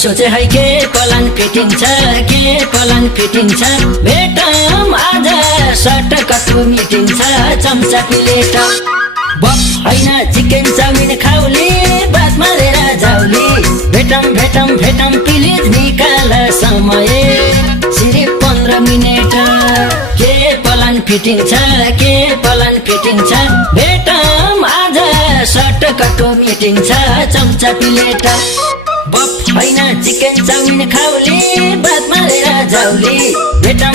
सोचे है के पलान फिटिन्छ भेटौँ आज सर्ट कटु मिटिन्छ चम्चा प्लेट बफ हैन चिकन चाउमिन खाउली बात मारेर जाउली भेटौँ प्लिज निकाल समय सिर्फ 15 मिनेट के पलान फिटिन्छ भेटौँ आज सर्ट कटु मिटिन्छ चम्चा प्लेट बफ हैन चिकन चाउमिन खाउली बात मारेर जाउली भेटौँ